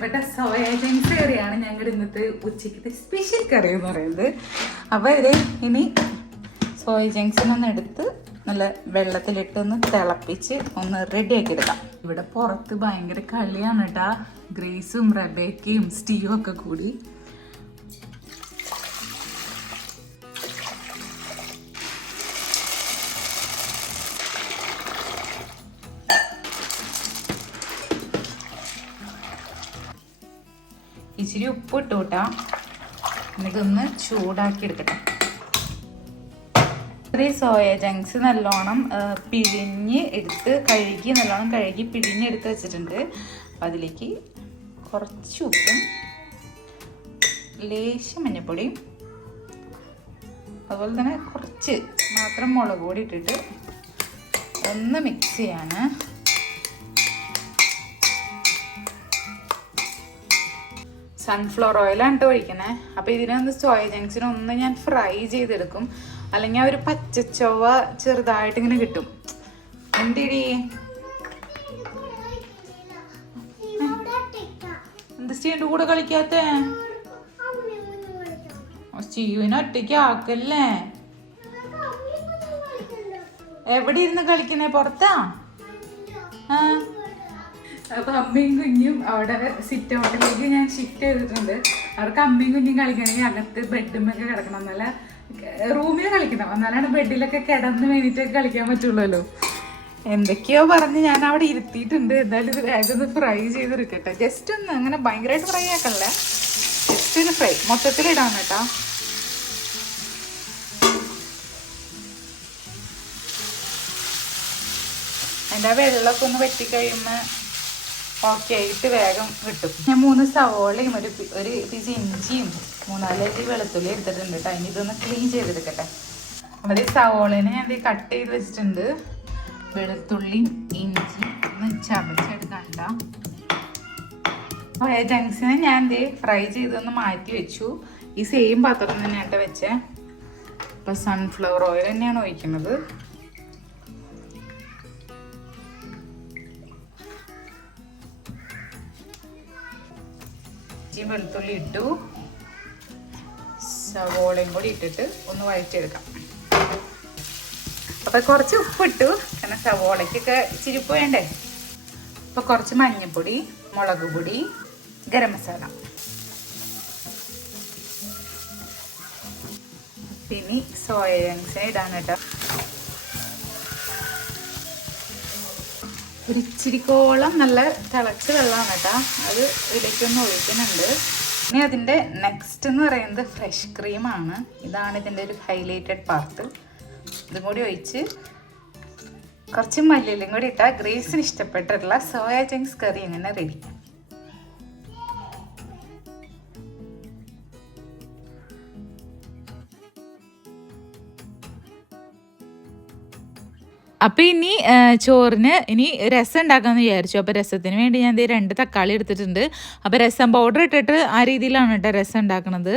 ഇഷ്ടപ്പെട്ട soya chunks കറിയാണ് ഞങ്ങളുടെ ഇന്നത്തെ ഉച്ചയ്ക്കത്തെ സ്പെഷ്യൽ കറി എന്ന് പറയുന്നത്. അപ്പോൾ ഇത് ഇനി സോയ ചങ്ക്സിനൊന്ന് എടുത്ത് നല്ല വെള്ളത്തിലിട്ടൊന്ന് തിളപ്പിച്ച് ഒന്ന് റെഡിയാക്കി എടുക്കാം. ഇവിടെ പുറത്ത് ഭയങ്കര കളിയാണ് കേട്ടാ, ഗ്രേസും റബേക്കയും സ്റ്റീവും ഒക്കെ കൂടി. ഇച്ചിരി ഉപ്പ് ഇട്ടു കൂട്ടാ, ഇതൊന്ന് ചൂടാക്കി എടുക്കട്ടെ. അതേ സോയ ചങ്ക്സ് നല്ലോണം പിഴിഞ്ഞ് എടുത്ത് നല്ലോണം കഴുകി പിഴിഞ്ഞെടുത്ത് വെച്ചിട്ടുണ്ട്. അപ്പം അതിലേക്ക് കുറച്ച് ഉപ്പും ലേശം മഞ്ഞൾപ്പൊടിയും അതുപോലെ തന്നെ കുറച്ച് മാത്രം മുളക് പൊടി ഇട്ടിട്ട് ഒന്ന് മിക്സ് ചെയ്യാണ്. സൺഫ്ലവർ ഓയിലാണ് കേട്ടോ ഒഴിക്കണേ. അപ്പോൾ ഇതിനൊന്ന് സോയ ജങ്ക്സിനൊന്ന് ഞാൻ ഫ്രൈ ചെയ്തെടുക്കും, അല്ലെങ്കിൽ ആ ഒരു പച്ചച്ചൊവ്വ ചെറുതായിട്ട് ഇങ്ങനെ കിട്ടും. എന്തിടി എന്ത് സ്റ്റീൻ്റെ കൂടെ കളിക്കാത്തേ? സ്റ്റീവിനെ ഒറ്റയ്ക്ക് ആക്കല്ലേ. എവിടെ ഇരുന്ന് കളിക്കണേ? പുറത്താ? അപ്പൊ അമ്മയും കുഞ്ഞും അവിടെ സിറ്റ് ഔട്ടിലേക്ക് ഞാൻ ഷിഫ്റ്റ് ചെയ്തിട്ടുണ്ട്. അവർക്ക് അമ്മയും കുഞ്ഞും കളിക്കണമെങ്കിൽ അകത്ത് ബെഡുമൊക്കെ കിടക്കണം, എന്നല്ല റൂമിൽ കളിക്കണം, എന്നാലാണ് ബെഡിലൊക്കെ കിടന്ന് വേണ്ടിയിട്ടൊക്കെ കളിക്കാൻ പറ്റുള്ളൂ. എന്തൊക്കെയോ പറഞ്ഞ് ഞാൻ അവിടെ ഇരുത്തിയിട്ടുണ്ട്. എന്തായാലും ഇത് വേഗം ഒന്ന് ഫ്രൈ ചെയ്തെടുക്കട്ടെ. ജസ്റ്റ് ഒന്ന് അങ്ങനെ ഭയങ്കരമായിട്ട് ഫ്രൈ ആക്കണല്ലേ, ജസ്റ്റ് ഒരു ഫ്രൈ മൊത്തത്തിലിടാണ് കേട്ടോ. അതിൻ്റെ വെള്ളമൊക്കെ ഒന്ന് വെട്ടിക്കഴിയുമ്പോൾ ഓക്കെ ആയിട്ട് വേഗം കിട്ടും. ഞാൻ 3 സവോളയും ഒരു പീസ് ഇഞ്ചിയും 4-5 അല്ലി വെളുത്തുള്ളി എടുത്തിട്ടുണ്ട് കേട്ടോ. ഇനി ഇതൊന്ന് ക്ലീൻ ചെയ്തെടുക്കട്ടെ. അപ്പോൾ സവോളേനെ ഞാൻ കട്ട് ചെയ്ത് വെച്ചിട്ടുണ്ട്. വെളുത്തുള്ളിയും ഇഞ്ചിയും ഒന്ന് ചതച്ചെടുക്കണ്ട. സോയ ചങ്ക്സിനെ ഞാൻ ഫ്രൈ ചെയ്തൊന്ന് മാറ്റി വെച്ചു. ഈ സെയിം പാത്രം തന്നെയാണ് വെച്ചേ. അപ്പോൾ സൺഫ്ലവർ ഓയിൽ തന്നെയാണ് ഒഴിക്കുന്നത്. വെളുത്തുള്ളി ഇട്ടു, സവോളയും കൂടി ഇട്ടിട്ട് ഒന്ന് വഴറ്റിയെടുക്കാം. അപ്പൊ കുറച്ച് ഉപ്പിട്ടു, കാരണം സവോളയ്ക്കൊക്കെ ഇച്ചിരി ഉപ്പ് വേണ്ടേ. അപ്പൊ കുറച്ച് മഞ്ഞൾപ്പൊടി, മുളക് പൊടി, ഗരം മസാല, പിന്നെ സോയ ചങ്ക്സിനെ ഇടാൻ കേട്ടോ. ഒരിച്ചിരിക്കോളം നല്ല തിളച്ച വെള്ളമാണ് കേട്ടോ, അത് ഇതിലേക്കൊന്ന് ഒഴിക്കുന്നുണ്ട്. ഇനി അതിൻ്റെ നെക്സ്റ്റ് എന്ന് പറയുന്നത് ഫ്രഷ് ക്രീമാണ്. ഇതാണ് ഇതിൻ്റെ ഒരു ഹൈലൈറ്റഡ് പാർട്ട്. ഇതും കൂടി ഒഴിച്ച് കുറച്ച് മല്ലിയിലും കൂടി ഇട്ടാൽ ഗ്രേസിന് ഇഷ്ടപ്പെട്ടിട്ടുള്ള സോയ ചങ്ക്സ് കറി ഇങ്ങനെ റെഡി. അപ്പം ഇനി ചോറിന് ഇനി രസം ഉണ്ടാക്കാമെന്ന് വിചാരിച്ചു. അപ്പോൾ രസത്തിന് വേണ്ടി ഞാൻ 2 തക്കാളി എടുത്തിട്ടുണ്ട്. അപ്പോൾ രസം പൗഡർ ഇട്ടിട്ട് ആ രീതിയിലാണ് കേട്ടോ രസം ഉണ്ടാക്കുന്നത്.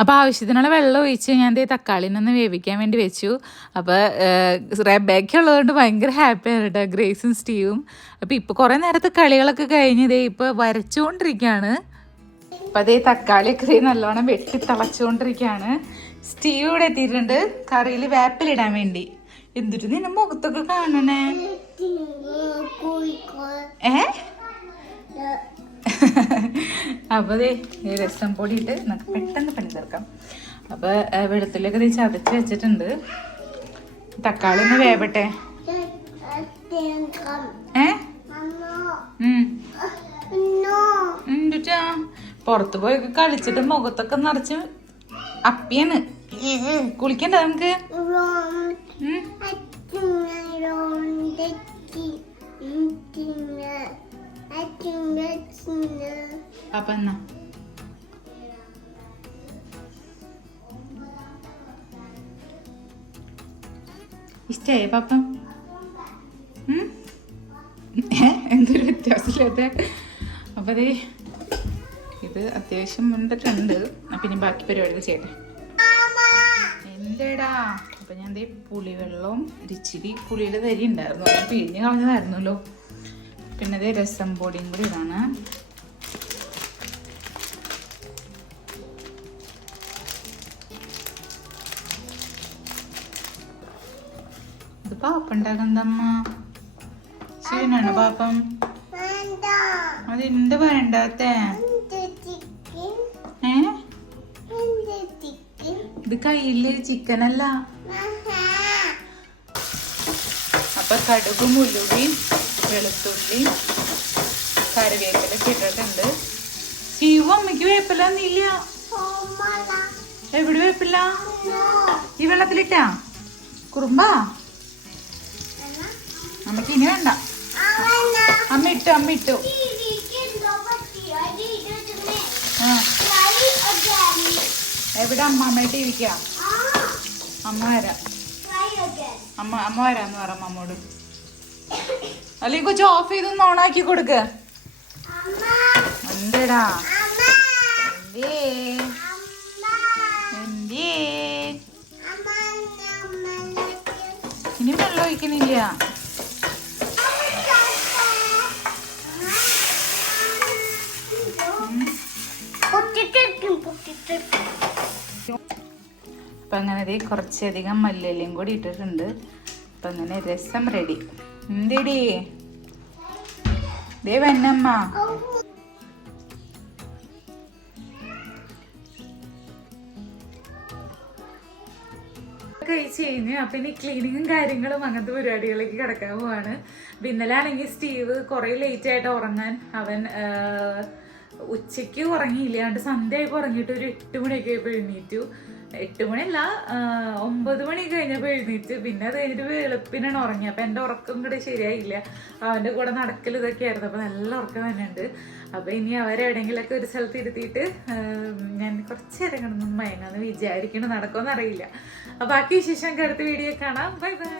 അപ്പോൾ ആവശ്യത്തിനുള്ള വെള്ളം ഒഴിച്ച് ഞാൻ തക്കാളിനൊന്ന് വേവിക്കാൻ വേണ്ടി വെച്ചു. അപ്പോൾ റബേക്ക ഉള്ളതുകൊണ്ട് ഭയങ്കര ഹാപ്പിയാണ് കേട്ടോ, ഗ്രേസും സ്റ്റീവും. അപ്പോൾ ഇപ്പോൾ കുറേ നേരത്തെ കളികളൊക്കെ കഴിഞ്ഞ് ഇപ്പോൾ വരച്ചുകൊണ്ടിരിക്കുകയാണ്. അപ്പോൾ തക്കാളിയൊക്കെ നല്ലോണം വെട്ടി തിളച്ചുകൊണ്ടിരിക്കുകയാണ്. സ്റ്റീവ് ഇവിടെ എത്തിയിട്ടുണ്ട് കറിയിൽ വേപ്പിലിടാൻ വേണ്ടി. എന്തിട്ട് നിന്നെ മുഖത്തൊക്കെ കാണണേ? അപ്പോൾ രസം പൊടി ഇട്ട് നമുക്ക് പെട്ടെന്ന് പണി തീർക്കാം. അപ്പോൾ വെളുത്തുള്ളിയൊക്കെ ചതച്ച് വെച്ചിട്ടുണ്ട്. തക്കാളി ഒന്ന് വേവട്ടെ. എന്തുട്ടാ പുറത്ത് പോയി കളിച്ചിട്ട് മുഖത്തൊക്കെ നിറച്ച് അപ്പിയാണ്. കുളിക്കണ്ട നമുക്ക്? പാപ്പ എന്നാ ഇഷ്ടായേ പാപ്പ? എന്തൊരു വ്യത്യാസമില്ലാത്ത. അപ്പം ഇത് അത്യാവശ്യം മുണ്ടിട്ടുണ്ട്. അപ്പം ഇനി ബാക്കി പരിപാടികൾ ചെയ്യട്ടെ. എന്തേടാ? അപ്പൊ ഞാൻ പുളിവെള്ളവും ഇച്ചിരി പുളിയുടെ തരി ഉണ്ടായിരുന്നു, പിഴിഞ്ഞ് കളഞ്ഞതായിരുന്നല്ലോ. പിന്നെ രസം പൊടിയും കൂടി ഇതാണ്. ഇത് പാപ്പുണ്ടാക്കുന്നതമ്മ ശരിയാണ്. പാപ്പം അതെന്ത് വേണ്ടാത്തേ? ഇത് കയ്യില് ചിക്കനല്ല. അപ്പൊ കടുകും ഉലുവയും വെളുത്തുള്ളി കറിവേപ്പിലൊക്കെ ഇട്ടിട്ടുണ്ട്. ശിവ അമ്മയ്ക്ക് വേപ്പിലൊന്നില്ല. എവിടെ വേപ്പില്ല? ഈ വെള്ളത്തിലിട്ടാ കുറുമ്പാ? അമ്മക്ക് ഇനി വേണ്ട. അമ്മ ഇട്ടു. എവിടെ അമ്മ ടിവിക്കാ? അമ്മ വരാം. അമ്മ വരാന്ന് പറ അമ്മോട്. അല്ലെങ്കിൽ കൊച്ചു ഓഫ് ചെയ്തൊന്ന് ഓണാക്കി കൊടുക്ക. എന്തേടാ? ഇനി വെള്ളം ഒഴിക്കണില്ല. അപ്പൊ അങ്ങനെ കുറച്ചധികം മല്ലിയിലയും കൂടി ഇട്ടിട്ടുണ്ട്. അപ്പൊ അങ്ങനെ രസം റെഡി. എന്തേടി വന്നമ്മ? കഴിച്ച് കഴിഞ്ഞ് അപ്പൊ ഇനി ക്ലീനിങ്ങും കാര്യങ്ങളും അങ്ങനത്തെ പരിപാടികളിലേക്ക് കിടക്കാൻ പോവാണ്. ഇന്നലെ ആണെങ്കിൽ സ്റ്റീവ് കുറെ ലേറ്റ് ആയിട്ട് ഉറങ്ങാൻ. അവൻ ഉച്ചയ്ക്ക് ഉറങ്ങിയില്ല, അതുകൊണ്ട് സന്ധ്യ ആയപ്പോൾ ഉറങ്ങിയിട്ട് ഒരു 8 മണിയൊക്കെ ആയപ്പോൾ എഴുന്നേറ്റു. 8 മണിയല്ല, 9 മണി കഴിഞ്ഞപ്പോൾ എഴുന്നേറ്റ്. പിന്നെ അത് കഴിഞ്ഞിട്ട് വെളുപ്പിനാണ് ഉറങ്ങി. അപ്പം എൻ്റെ ഉറക്കം കൂടെ ശരിയായില്ല. അവൻ്റെ കൂടെ നടക്കൽ ഇതൊക്കെ ആയിരുന്നു. അപ്പം നല്ല ഉറക്കം തന്നെ ഉണ്ട്. അപ്പം ഇനി അവരെവിടെയെങ്കിലൊക്കെ ഒരു സ്ഥലത്ത് ഇരുത്തിയിട്ട് ഞാൻ കുറച്ച് നേരം കിടന്ന് മയങ്ങാന്ന് വിചാരിക്കണം. നടക്കുമെന്ന് അറിയില്ല. അപ്പം ബാക്കി വിശേഷം അടുത്ത വീഡിയോ കാണാം. Bye bye.